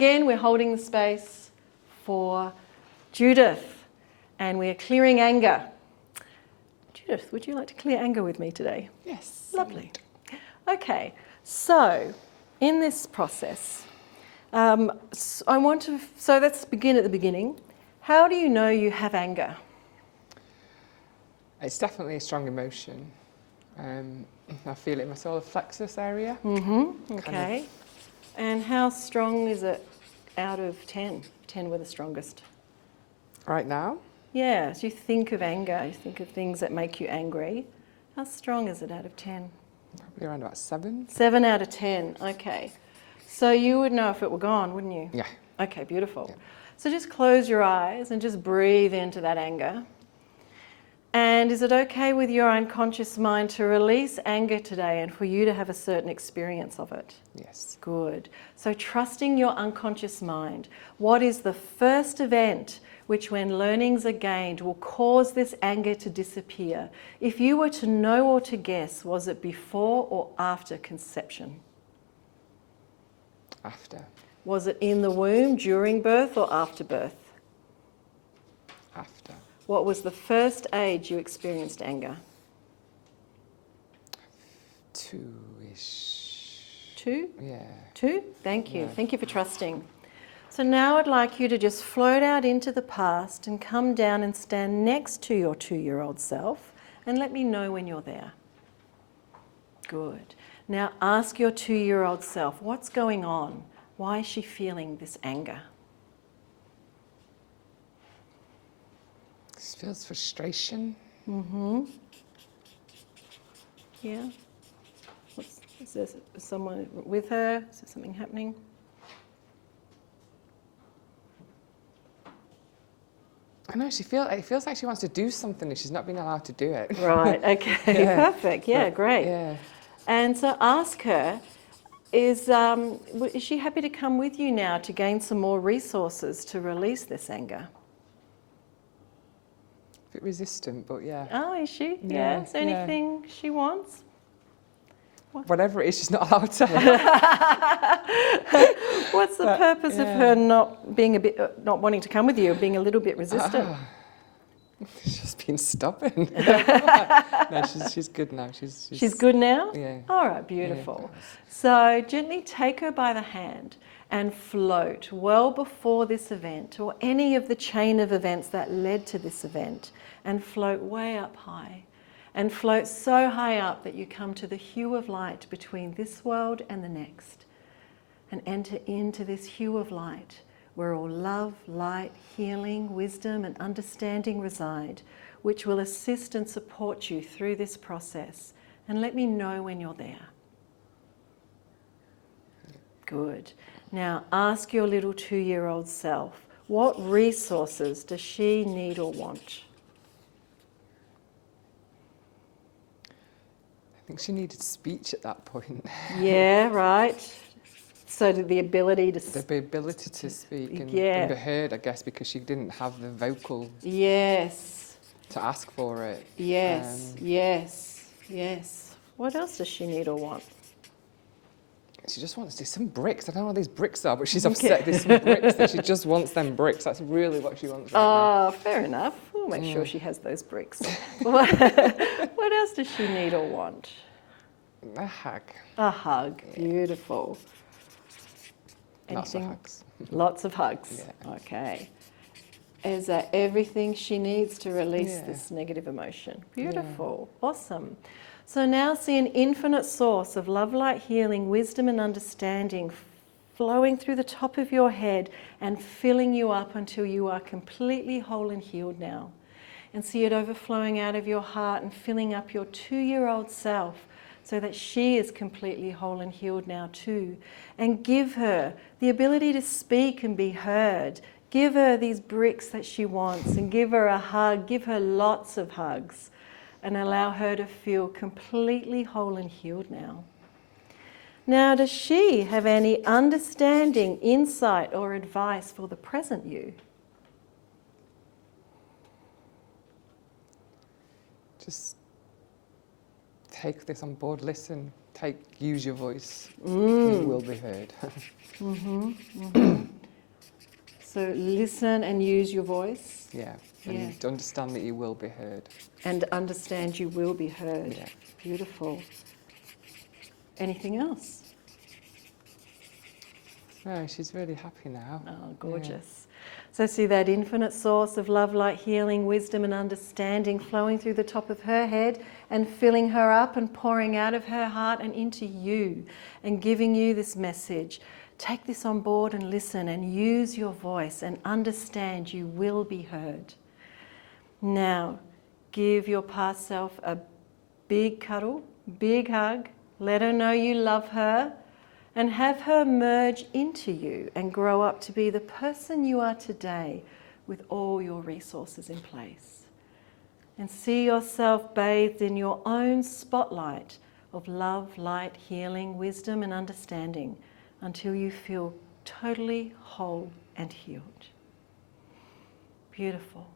Again, we're holding the space for Judith, and we're clearing anger. Judith, would you like to clear anger with me today? Yes. Lovely. Okay, so in this process, so let's begin at the beginning. How do you know you have anger? It's definitely a strong emotion. I feel it in my solar plexus area. Okay. And how strong is it out of 10? 10 were the strongest. Right now? Yeah, as you think of anger, you think of things that make you angry. How strong is it out of 10? Probably around about 7. 7 out of 10, okay. So you would know if it were gone, wouldn't you? Yeah. Okay, beautiful. Yeah. So just close your eyes and just breathe into that anger. And is it okay with your unconscious mind to release anger today and for you to have a certain experience of it? Yes. Good. So trusting your unconscious mind, what is the first event which, when learnings are gained, will cause this anger to disappear? If you were to know or to guess, was it before or after conception? After. Was it in the womb, during birth, or after birth? After. What was the first age you experienced anger? 2-ish. 2? Yeah. 2? Thank you. Yeah. Thank you for trusting. So now I'd like you to just float out into the past and come down and stand next to your 2-year-old self and let me know when you're there. Good. Now ask your 2-year-old self, what's going on? Why is she feeling this anger? This feels frustration. Yeah. Is there someone with her? Is there something happening? I know, it feels like she wants to do something and she's not being allowed to do it. Right, okay, Yeah. perfect. Yeah, great. Yeah. And so ask her, is she happy to come with you now to gain some more resources to release this anger? A bit resistant, but yeah. Oh, is she? Yeah. Yeah, Is there anything she wants? Whatever it is, she's not allowed to. What's the purpose of her not being not wanting to come with you, or being a little bit resistant? She's just been stubborn. No, she's good now. She's good now? Yeah. All right, beautiful. Yeah. So gently take her by the hand and float well before this event or any of the chain of events that led to this event, and float way up high. And float so high up that you come to the hue of light between this world and the next. And enter into this hue of light where all love, light, healing, wisdom and understanding reside, which will assist and support you through this process. And let me know when you're there. Good. Now ask your little 2-year-old self, what resources does she need or want? I think she needed speech at that point. Yeah, right. So the ability to The ability to speak and, yeah. and be heard, I guess, because she didn't have the vocal Yes. to ask for it. Yes, yes. What else does she need or want? She just wants some bricks. I don't know what these bricks are, but she's upset there's some bricks that she just wants them bricks. That's really what she wants right now. Oh, fair enough. We'll make sure she has those bricks. What else does she need or want? A hug. A hug. Beautiful. Lots of Anything? hugs. Lots of hugs. Yeah. Okay. Is that everything she needs to release Yeah. this negative emotion? Beautiful. Awesome. So now see an infinite source of love, light, healing, wisdom and understanding flowing through the top of your head and filling you up until you are completely whole and healed now. And see it overflowing out of your heart and filling up your 2-year-old self so that she is completely whole and healed now too. And give her the ability to speak and be heard. Give her these bricks that she wants and give her a hug. Give her lots of hugs and allow her to feel completely whole and healed now. Now, does she have any understanding, insight or advice for the present you? Just take this on board, listen, use your voice. You will be heard. So listen and use your voice. Yeah. And understand that you will be heard. And understand you will be heard. Yeah. Beautiful. Anything else? No, she's really happy now. Oh, gorgeous. So see that infinite source of love, light, healing, wisdom and understanding flowing through the top of her head and filling her up and pouring out of her heart and into you and giving you this message. Take this on board and listen and use your voice and understand you will be heard. Now, give your past self a big cuddle, big hug. Let her know you love her and have her merge into you and grow up to be the person you are today with all your resources in place. And see yourself bathed in your own spotlight of love, light, healing, wisdom and understanding until you feel totally whole and healed. Beautiful.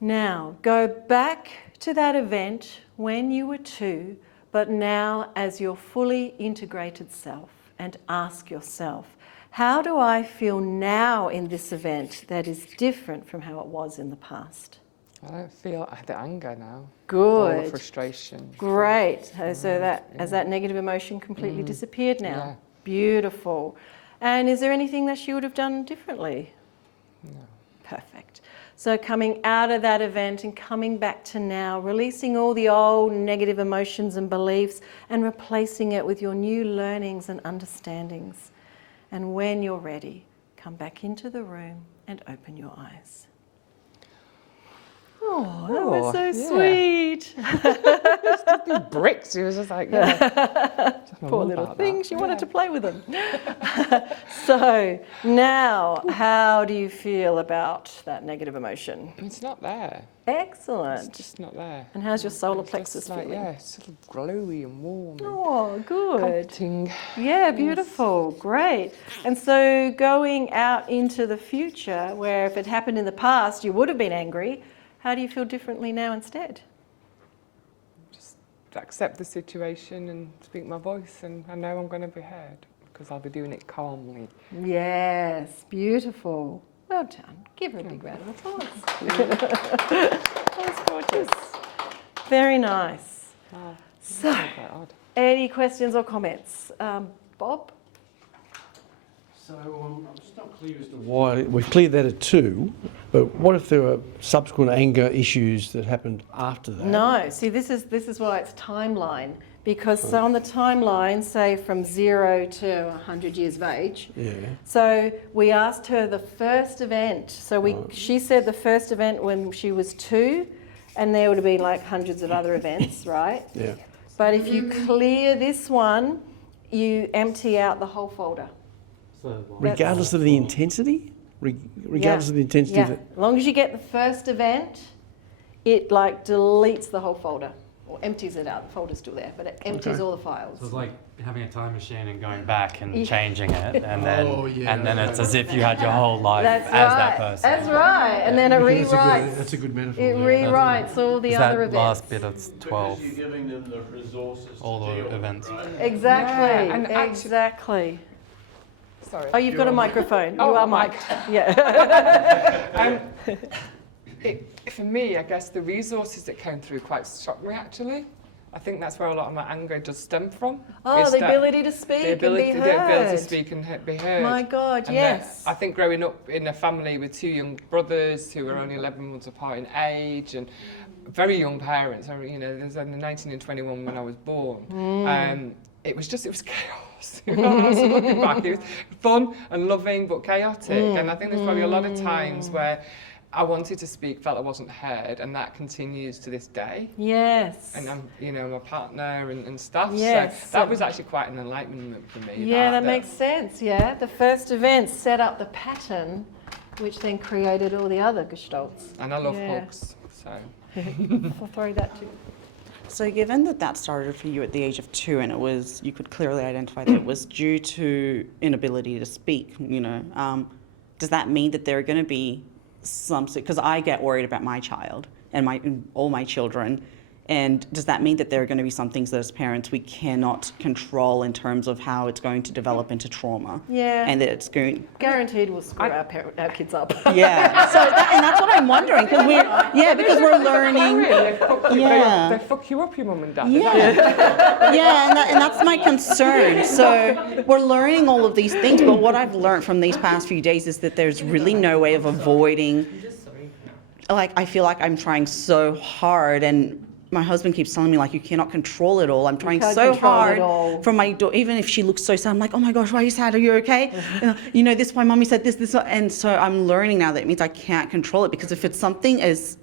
Now, go back to that event when you were 2, but now as your fully integrated self, and ask yourself, how do I feel now in this event that is different from how it was in the past? I don't feel the anger now. Good. All the frustration. Great. So has that negative emotion completely disappeared now? Yeah. Beautiful. And is there anything that she would have done differently? No. Perfect. So coming out of that event and coming back to now, releasing all the old negative emotions and beliefs and replacing it with your new learnings and understandings. And when you're ready, come back into the room and open your eyes. Oh, that was so sweet. These bricks, she was just like, Poor little thing, she wanted to play with them. So now, how do you feel about that negative emotion? It's not there. Excellent. It's just not there. And how's your solar It's plexus just like, feeling? yeah, it's sort of glowy and warm. Oh, good. Comforting. Yeah, beautiful, great. And so going out into the future, where if it happened in the past, you would have been angry, how do you feel differently now instead? Just accept the situation and speak my voice, and I know I'm going to be heard because I'll be doing it calmly. Yes, beautiful. Well done. Give her a big round of applause. That's gorgeous. Very nice. Wow. So, Quite odd. any questions or comments? Bob? So I'm just not clear as to why we're clear that at 2, but what if there were subsequent anger issues that happened after that? No. See, this is why it's timeline. Because on the timeline, say from 0 to 100 years of age, so we asked her the first event. So she said the first event when she was 2, and there would have been like hundreds of other events, right? Yeah. But if you clear this one, you empty out the whole folder. Regardless of the intensity? Regardless of the intensity Yeah. of it? As long as you get the first event, it like deletes the whole folder. Or empties it out. The folder's still there, but it empties all the files. So it's like having a time machine and going back and changing it, and then it's as if you had your whole life as that person. That's right. And then it rewrites. That's a good metaphor. It rewrites all the other events. That last bit of 12, Because you're giving them the resources all to the deal with events. it, right? Exactly. Yeah, and actually- exactly. Sorry. Oh, you've got a microphone. You are Mike. mic'd. Yeah. For me, I guess the resources that came through quite shocked me, actually. I think that's where a lot of my anger does stem from. Oh, is the that ability to speak the ability, and be heard. The ability to speak and be heard. My God, And yes. I think growing up in a family with 2 young brothers who were only 11 months apart in age and very young parents, you know, there's 19 and 21 when I was born. It was chaos. So looking back, it was fun and loving but chaotic. And I think there's probably a lot of times where I wanted to speak, felt I wasn't heard, and that continues to this day. Yes. And I'm, you know, my partner and stuff. Yes. So that was actually quite an enlightenment for me. Yeah, that makes sense. Yeah, the first event set up the pattern, which then created all the other gestalts. And I love hugs. So I'll throw that too. So given that started for you at the age of 2 and you could clearly identify that it was due to inability to speak, you know, does that mean that there are going to be because I get worried about my child and all my children, And does that mean that there are going to be some things that as parents we cannot control in terms of how it's going to develop into trauma? Yeah. And that it's going... Guaranteed we'll screw our kids up. Yeah. So and that's what I'm wondering, because we're learning. They fuck you up, your mum and dad. Yeah, and that's my concern. So we're learning all of these things, but what I've learned from these past few days is that there's really no way of avoiding. Like, I feel like I'm trying so hard, and my husband keeps telling me, like, you cannot control it all. I'm trying so hard for my daughter, even if she looks so sad. I'm like, oh my gosh, why are you sad? Are you okay? You know, this, my mommy said this, and so I'm learning now that it means I can't control it, because if it's something as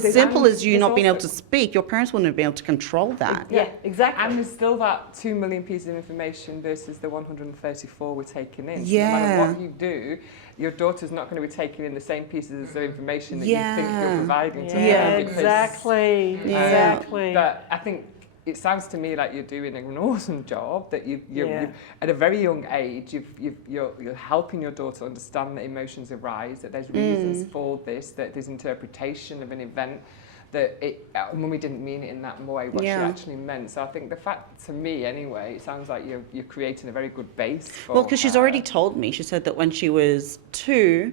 simple as you not being able to speak, your parents wouldn't be able to control that. Yeah, exactly. And there's still that 2 million pieces of information versus the 134 we're taking in. So Yeah. no matter what you do, your daughter's not going to be taking in the same pieces of information that you think you're providing to her. Exactly. Exactly. But I think it sounds to me like you're doing an awesome job, that you're at a very young age, you're helping your daughter understand that emotions arise, that there's reasons for this, that there's interpretation of an event, that Mummy didn't mean it in that way, what she actually meant. So I think the fact, to me anyway, it sounds like you're creating a very good base for Well, because she's her. already told me, she said that when she was 2,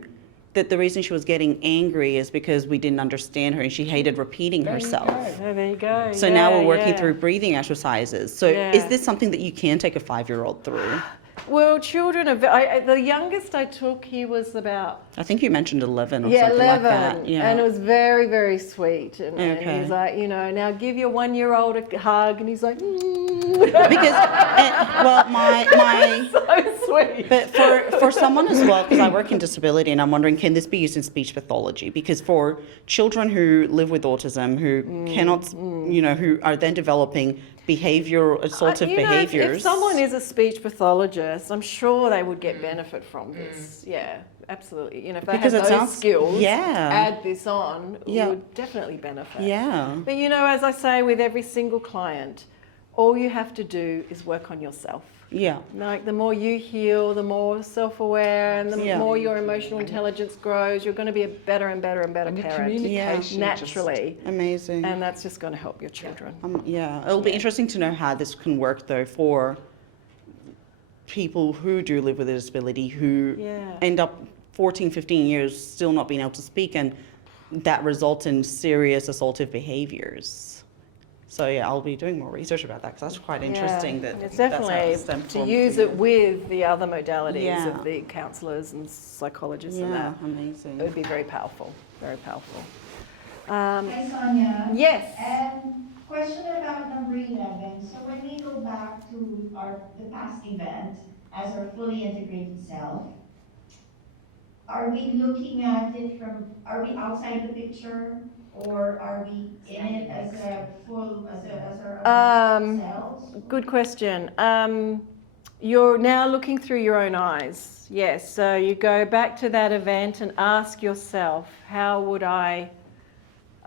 that the reason she was getting angry is because we didn't understand her and she hated repeating herself. There you go. So now we're working through breathing exercises. So is this something that you can take a 5-year-old through? Well, children are. The youngest I took, he was about. I think you mentioned 11 or something 11, like that. Yeah. And it was very, very sweet. And Okay. he's like, you know, now give your 1-year-old a hug, and he's like, Because, well, my so sweet. But for someone as well, because I work in disability, and I'm wondering, can this be used in speech pathology? Because for children who live with autism, who cannot, you know, who are then developing assaultive behaviours. If someone is a speech pathologist, I'm sure they would get benefit from this. Yeah, absolutely. You know, if they Because have it those sounds- skills, yeah. add this on, Yeah. would definitely benefit. Yeah. But you know, as I say with every single client, all you have to do is work on yourself. Yeah. Like, the more you heal, the more self-aware, and the more your emotional intelligence grows, you're going to be a better and better and better And your parent. communication Naturally. Amazing. And that's just going to help your children. It'll be interesting to know how this can work, though, for people who do live with a disability, who end up 14, 15 years still not being able to speak, and that results in serious assaultive behaviours. So yeah, I'll be doing more research about that, because that's quite interesting. That it's that's how definitely it stemmed to from. use it with the other modalities Yeah. of the counsellors and psychologists and Yeah, that. amazing. It would be very powerful, very powerful. Hi, Sonya. Yes. Question about number 11. So when we go back to the past event as our fully integrated self, are we looking at it are we outside the picture, or are we in it as our selves? Good question. You're now looking through your own eyes. Yes. So you go back to that event and ask yourself, how would I...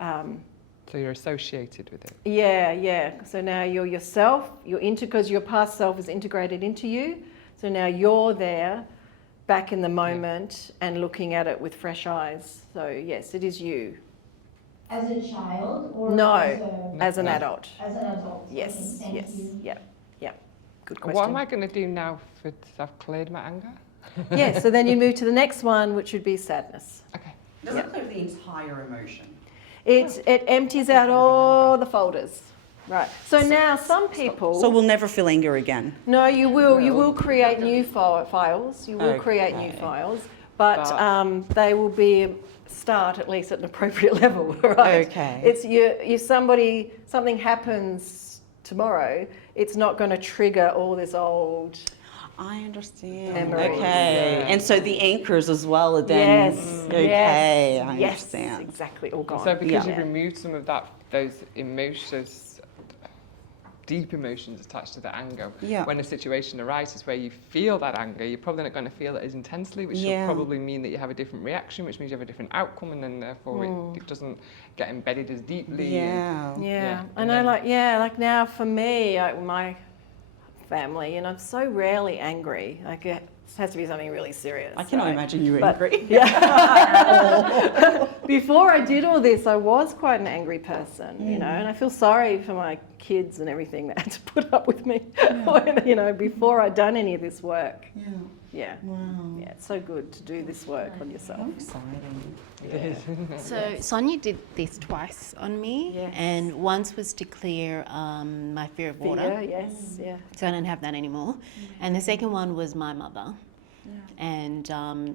So you're associated with it. Yeah. So now you're yourself, because your past self is integrated into you. So now you're there, back in the moment, and looking at it with fresh eyes. So yes, it is you. As a child, or as an adult. As an adult. Yes. Okay, thank you. Yeah. Good question. What am I going to do now I've cleared my anger? Yeah. So then you move to the next one, which would be sadness. Okay. Does it clear the entire emotion? It empties out all the folders. Right. So now some people. So we'll never feel anger again. No, you will. You will create new files. You will create new files, but they will start at least at an appropriate level, right? Okay. It's if something happens tomorrow, it's not going to trigger all this old. I understand. Memories. Okay. And so the anchors as well are then. Okay. I Yes. understand. Exactly. All gone. So because you've Yeah. removed some of those emotions, deep emotions attached to the anger, when a situation arises where you feel that anger, you're probably not going to feel it as intensely, which will probably mean that you have a different reaction, which means you have a different outcome, and then therefore it doesn't get embedded as deeply. Yeah. And I like now for me, my family, and I'm so rarely angry. Like has to be something really serious. I cannot right? imagine you But- angry. Yeah. Before I did all this, I was quite an angry person, you know, and I feel sorry for my kids and everything that had to put up with me, when, you know, before I'd done any of this work. Yeah. Yeah. Wow. Yeah, it's so good to do this work on yourself. How exciting. So Sonya did this twice on me, Yes. and once was to clear my fear of water, Fear, yes, yeah. so I don't have that anymore. And the second one was my mother, and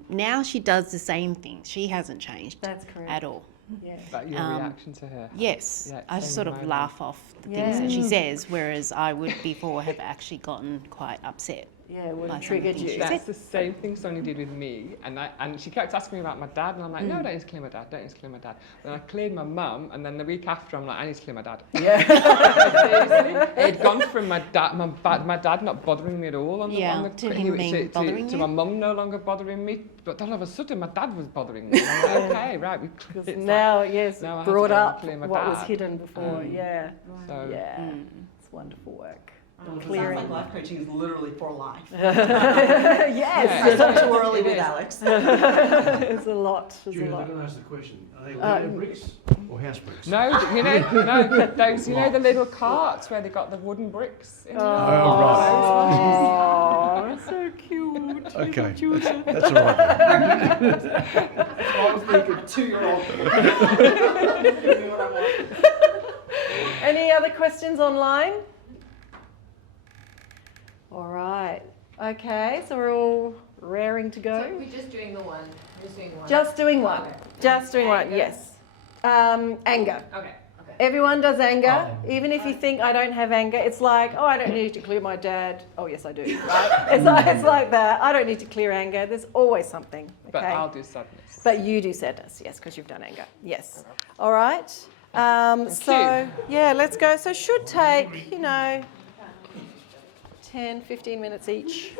now she does the same thing. She hasn't changed That's correct. at all. Yeah. About your reaction to her. Yes, Yeah, I same sort of moment. laugh off the things that she says, whereas I would before have actually gotten quite upset. Yeah, it would By have some of the triggered things you. she That's the same thing Sonya did with me, and she kept asking me about my dad, and I'm like, no, don't need to clear my dad, don't need to clear my dad. Then I cleared my mum, and then the week after, I'm like, I need to clear my dad. Yeah. Seriously, it had gone from my dad not bothering me at all on the, Yeah, on the to him being bothering to you. my mum no longer bothering me, but all of a sudden my dad was bothering me. And I'm like, okay, right, we Because it's now, yes, now I it have to brought go and up clear my what was dad. hidden before. Yeah. So Yeah. It's wonderful work. Clearing. Sounds like life coaching is literally for life. Yes. It's not too early It with is. Alex. There's a lot. There's a Judith, I lot. don't ask the question. Are they Lego bricks or house bricks? no, you know, those, you know, the little carts where they got the wooden bricks in them? Oh, so cute. Okay, that's all right. Then. I was thinking 2-year-old. Any other questions online? All right. Okay, so we're all raring to go. So we're just doing the one. We're just doing one. Just doing one. Okay. Just doing one, Anger. yes. Anger. Okay. Everyone does anger. Even if you think I don't have anger, it's like, oh, I don't need to clear my dad. Oh, yes, I do. Right? It's like that. I don't need to clear anger. There's always something. Okay? But I'll do sadness. But you do sadness, yes, because you've done anger. Yes. All right. So, yeah, let's go. So, should take, 10, 15 minutes each.